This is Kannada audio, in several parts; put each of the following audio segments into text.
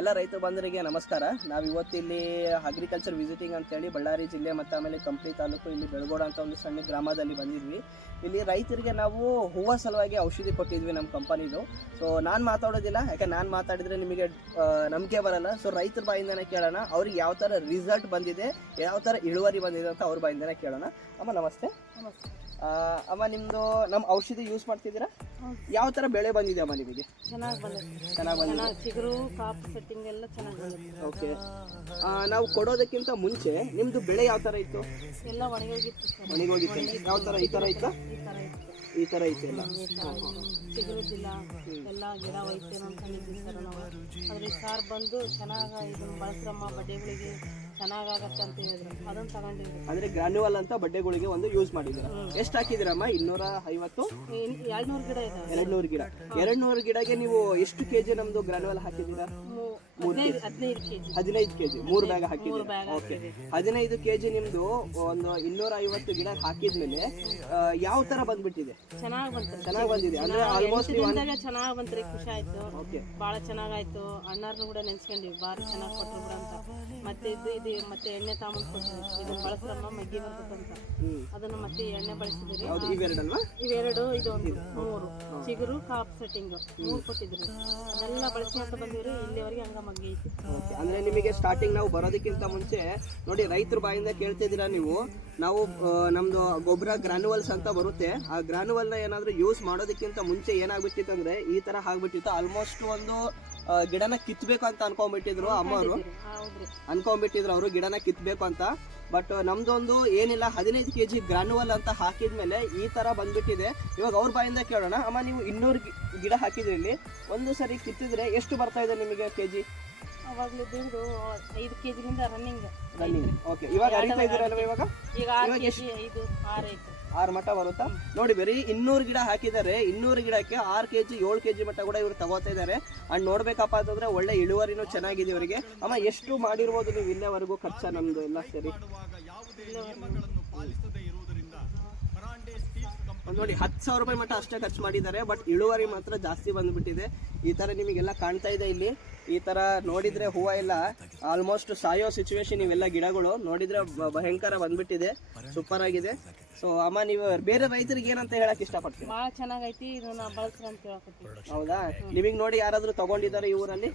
ಎಲ್ಲ ರೈತ ಬಂಧುಗಳಿಗೆ ನಮಸ್ಕಾರ. ನಾವು ಇವತ್ತಿಲ್ಲಿ ಅಗ್ರಿಕಲ್ಚರ್ ವಿಸಿಟಿಂಗ್ ಅಂತೇಳಿ ಬಳ್ಳಾರಿ ಜಿಲ್ಲೆ ಮತ್ತು ಆಮೇಲೆ ಕಂಪ್ಲಿ ತಾಲೂಕು ಇಲ್ಲಿ ಬೆಳಗೋಡ ಅಂತ ಒಂದು ಸಣ್ಣ ಗ್ರಾಮದಲ್ಲಿ ಬಂದಿದ್ವಿ. ಇಲ್ಲಿ ರೈತರಿಗೆ ನಾವು ಹೂವು ಸಲುವಾಗಿ ಔಷಧಿ ಕೊಟ್ಟಿದ್ವಿ ನಮ್ಮ ಕಂಪನಿದು. ಸೊ ನಾನು ಮಾತಾಡೋದಿಲ್ಲ, ಯಾಕೆ ನಾನು ಮಾತಾಡಿದರೆ ನಿಮಗೆ ನಂಬಿಕೆ ಬರಲ್ಲ. ಸೊ ರೈತರ ಬಾಯಿಂದನೇ ಕೇಳೋಣ, ಅವ್ರಿಗೆ ಯಾವ ಥರ ರಿಸಲ್ಟ್ ಬಂದಿದೆ, ಯಾವ ಥರ ಇಳುವರಿ ಬಂದಿದೆ ಅಂತ ಅವ್ರ ಬಾಯಿಂದನೇ ಕೇಳೋಣ. ಅಮ್ಮ ನಮಸ್ತೆ. ನಮಸ್ತೆ ಅಮ್ಮ, ನಿಮ್ಮದು ನಮ್ಮ ಔಷಧಿ ಯೂಸ್ ಮಾಡ್ತಿದ್ದೀರಾ? ಯಾವ ಥರ ಬೆಳೆ ಬಂದಿದೆ ಅಮ್ಮ ನಿಮಗೆ? ಚೆನ್ನಾಗಿ ಬಂದಿದೆ. ಚೆನ್ನಾಗಿ ಬಂದಿದೆ. ಚಿಗುರು ಕಾಪ್ ಸೆಟ್ಟಿಂಗ್ ಎಲ್ಲ ಚೆನ್ನಾಗಿ ಬಂದಿದೆ. ಓಕೆ, ನಾವು ಕೊಡೋದಕ್ಕಿಂತ ಮುಂಚೆ ನಿಮ್ಮದು ಬೆಳೆ ಯಾವ ಥರ ಇತ್ತು? ಎಲ್ಲ ಒಣಗೋಗಿತ್ತು ಸರ್. ಒಣಗೋಗಿತ್ತು. ಯಾವ ಥರ? ಈ ಥರ ಇತ್ತಾ? ಈ ಥರ ಇತ್ತು. ಈ ಥರ ಇತ್ತು ಎಲ್ಲ? ಚಿಗುರುದಿಲ್ಲ, ಎಲ್ಲ ಗಿಡ ಒಯ್ತೇನೋ ಅಂತ ನಿಂತಿವಿ ಸರ್ ನಾವು. ಆದರೆ ಸಾರ್ ಬಂದು ಚೆನ್ನಾಗಿ ಇದನ್ನು ಬಳಸ್ರಮ್ಮ ಬಡ್ಡೆಗಳಿಗೆ ಚೆನ್ನಾಗಾಗತ್ತೆ ಅಂತ ಹೇಳಿದ್ರು, ಅದನ್ನು ತಗೊಂಡಿದ್ರು. ಅಂದ್ರೆ ಗ್ರಾನ್ಯುವಲ್ ಅಂತ ಬಡ್ಡೆಗಳಿಗೆ ಒಂದು ಯೂಸ್ ಮಾಡಿದ್ದೀರಾ? ಎಷ್ಟು ಹಾಕಿದಿರಮ್ಮ? 250? 200 ಗಿಡ ಇದೆ. 200 ಗಿಡ. 200 ಗಿಡಗೆ ನೀವು ಎಷ್ಟು ಕೆಜಿ ನಮ್ದು ಗ್ರಾನ್ಯುವಲ್ ಹಾಕಿದ್ದೀರಾ? 15 ಕೆಜಿ 3 ಬ್ಯಾಗ್ ಹಾಕಿದ್ದೀರಾ? ಓಕೆ, 15 ಕೆಜಿ ನಿಮ್ದು ಒಂದು 250 ಗಿಡ ಹಾಕಿದ್ಮೇಲೆ ಯಾವ ತರ ಬಂದ್ಬಿಟ್ಟಿದೆ? ಚೆನ್ನಾಗಿ ಬಂತು. ಚೆನ್ನಾಗಿ ಬಂದಿದೆ ಅಂದ್ರೆ ಆಲ್ಮೋಸ್ಟ್ ಚೆನ್ನಾಗಿ ಬಂತ್ರಿ, ಖುಷಿ ಆಯ್ತು. ಓಕೆ, ಭಾಳ ಚೆನ್ನಾಗಾಯ್ತು. ಅಣ್ಣಾರ್ನು ಕೂಡ ನೆನ್ಸ್ಕೊಂಡಿವಿ, ಭಾರಿ ಚೆನ್ನಾಗಿ ಕೊಟ್ಟರು ಕೂಡ ಅಂತ. ಮತ್ತೆ ಇದು ಮತ್ತೆ ಎಣ್ಣೆ ತಾಮಂದ್ ಕೊಟ್ಟರು, ಇದನ್ನ ಬಳಸ್ರಮ್ಮ ಮಗ್ಗಿ ಬರ್ತದಂತ. ಅದನ್ನ ಮತ್ತೆ ಎಣ್ಣೆ ಬಳಸಿದ್ರಿ. ಇವೆರಡಲ್ವಾ? ಇವೆರಡು, ಇದೊಂದು 3 ಚಿಗುರು ಕಾಪ್ ಸೆಟ್ಟಿಂಗ್ 3 ಕೊಟ್ಟಿದ್ರಿ. ಅದೆಲ್ಲ ಬಳಸ್ಕೊಂತ ಬಂದಿವ್ರಿ, ಇಲ್ಲಿವರೆಗೆ ಹಂಗ ಮಗ್ಗಿ ಐತಿ. ಅಂದ್ರೆ ನಿಮಗೆ ಸ್ಟಾರ್ಟಿಂಗ್ ನಾವು ಬರೋದಕ್ಕಿಂತ ಮುಂಚೆ ನೋಡಿ ರೈತರ ಬಾಯಿಂದ ಕೇಳ್ತಿದ್ದೀರಾ ನೀವು, ನಾವು ನಮ್ದು ಗೊಬ್ಬರ ಗ್ರಾನ್ಯುವಲ್ಸ್ ಅಂತ ಬರುತ್ತೆ, ಆ ಗ್ರಾನ್ಯುವಲ್ ನ ಏನಾದ್ರು ಯೂಸ್ ಮಾಡೋದಕ್ಕಿಂತ ಮುಂಚೆ ಏನಾಗ್ಬಿಟ್ಟಿತ್ತು ಅಂದ್ರೆ ಈ ತರ ಆಗ್ಬಿಟ್ಟಿತ್ತು. ಆಲ್ಮೋಸ್ಟ್ ಒಂದು ಗಿಡನ ಕಿತ್ಬೇಕು ಅಂತ ಅನ್ಕೊಂಡ್ಬಿಟ್ಟಿದ್ರು ಅಮ್ಮವರು, ಅನ್ಕೊಂಡ್ಬಿಟ್ಟಿದ್ರು ಅವರು ಗಿಡನ ಕಿತ್ಬೇಕು ಅಂತ. ಬಟ್ ನಮ್ದೊಂದು ಏನಿಲ್ಲ, 15 ಕೆಜಿ ಗ್ರಾನ್ಯುವಲ್ ಅಂತ ಹಾಕಿದ್ಮೇಲೆ ಈ ತರ ಬಂದ್ಬಿಟ್ಟಿದೆ. ಇವಾಗ ಅವ್ರ ಬಾಯಿಂದ ಕೇಳೋಣ. ಅಮ್ಮ, ನೀವು 200 ಗಿಡ ಹಾಕಿದ್ರಿ, ಇಲ್ಲಿ ಒಂದು ಸರಿ ಕಿತ್ತಿದ್ರೆ ಎಷ್ಟು ಬರ್ತಾ ಇದೆ ನಿಮಗೆ ಕೆಜಿ? ಅವಾಗ್ಲೂ ದುಡ್ಡು 5 ಕೆಜಿಲಿಂದ ರನ್ನಿಂಗ್. ಓಕೆ, ಇವಾಗ ಅರಿತಾ ಇದ್ದೀರಲ್ವ? ಇವಾಗ ಈಗ 6 ಕೆಜಿ 5 6 ಐತೆ. 6 ಮಟ್ಟ ಬರುತ್ತಾ? ನೋಡಿ, ಬರೀ 200 ಗಿಡ ಹಾಕಿದ್ದಾರೆ, 200 ಗಿಡಕ್ಕೆ 6 ಕೆಜಿ 7 ಕೆಜಿ ಮಟ್ಟ ಕೂಡ ಇವ್ರು ತಗೋತಾ ಇದ್ದಾರೆ. ಅಂಡ್ ನೋಡ್ಬೇಕಪ್ಪ ಅಂತಂದ್ರೆ ಒಳ್ಳೆ ಇಳುವರಿನೂ ಚೆನ್ನಾಗಿದೆ ಇವರಿಗೆ. ಅಮ್ಮ, ಎಷ್ಟು ಮಾಡಿರ್ಬೋದು ನೀವು ಇಲ್ಲಿವರೆಗೂ ಖರ್ಚ ನಮ್ದು ಎಲ್ಲ ಸೇರಿ? ನೋಡಿ, 10,000 ರೂಪಾಯಿ ಮಟ್ಟ ಅಷ್ಟೇ ಖರ್ಚು ಮಾಡಿದ್ದಾರೆ. ಬಟ್ ಇಳುವರಿ ಮಾತ್ರ ಜಾಸ್ತಿ ಬಂದ್ಬಿಟ್ಟಿದೆ. ಈ ತರ ನಿಮಗೆಲ್ಲ ಕಾಣ್ತಾ ಇದೆ ಇಲ್ಲಿ. ಈ ತರ ನೋಡಿದ್ರೆ ಹೂವು ಎಲ್ಲ ಆಲ್ಮೋಸ್ಟ್ ಸಾಯೋ ಸಿಚುವೇಶನ್, ಇವೆಲ್ಲ ಗಿಡಗಳು ನೋಡಿದ್ರೆ ಭಯಂಕರ ಬಂದ್ಬಿಟ್ಟಿದೆ. ಸೂಪರ್ ಆಗಿದೆ. ಸೊ ಅಮ್ಮ, ನೀವು ಬೇರೆ ರೈತರಿಗೆ ಏನಂತ ಹೇಳಕ್ ಇಷ್ಟಪಡ್ತೀವಿ? ಭಾಳ ಚೆನ್ನಾಗೈತಿ, ಇದನ್ನ ಬಳಸ್ರಿ ಅಂತ ಹೇಳ್ಕೊತೀವಿ. ಹೌದಾ? ನಿಮಗೆ ನೋಡಿ ಯಾರಾದ್ರೂ ತಗೊಂಡಿದ್ದಾರೆ ಈ ಊರಲ್ಲಿ?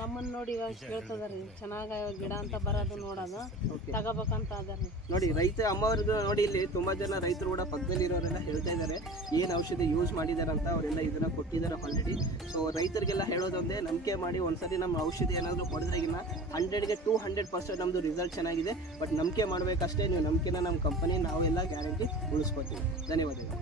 ನಮ್ಮನ್ನ ನೋಡಿ ಈಗ ಹೇಳ್ತದಾರಿ, ಚೆನ್ನಾಗ ಗಿಡ ಅಂತ ಬರೋದು ನೋಡೋದು, ತಗೋಬೇಕಂತ ಅದಾರಿ. ನೋಡಿ, ರೈತ ಅಮ್ಮವ್ರಿಗೆ ನೋಡಿ, ಇಲ್ಲಿ ತುಂಬಾ ಜನ ರೈತರು ಕೂಡ ಪಕ್ಕದಲ್ಲಿ ಇರೋರೆಲ್ಲ ಹೇಳ್ತಾ ಇದ್ದಾರೆ ಏನ್ ಔಷಧಿ ಯೂಸ್ ಮಾಡಿದಾರೆ ಅಂತ. ಅವರೆಲ್ಲ ಇದನ್ನ ಕೊಟ್ಟಿದ್ದಾರೆ ಆಲ್ರೆಡಿ. ಸೊ ರೈತರಿಗೆಲ್ಲ ಹೇಳೋದೊಂದೇ, ನಂಬಿಕೆ ಮಾಡಿ ಒಂದ್ಸರಿ ನಮ್ಮ ಔಷಧಿ ಏನಾದ್ರು ಕೊಡಿದ್ರೆಗಿನ್ನ 100ಗೆ 200% ನಮ್ದು ರಿಸಲ್ಟ್ ಚೆನ್ನಾಗಿದೆ. ಬಟ್ ನಂಬಿಕೆ ಮಾಡ್ಬೇಕಷ್ಟೇ. ನೀವು ನಂಬಿಕೆನ ನಮ್ಮ ಕಂಪನಿ ನಾವೆಲ್ಲ ಗ್ಯಾರಂಟಿ ಉಳಿಸ್ಕೊತೀವಿ. ಧನ್ಯವಾದಗಳು.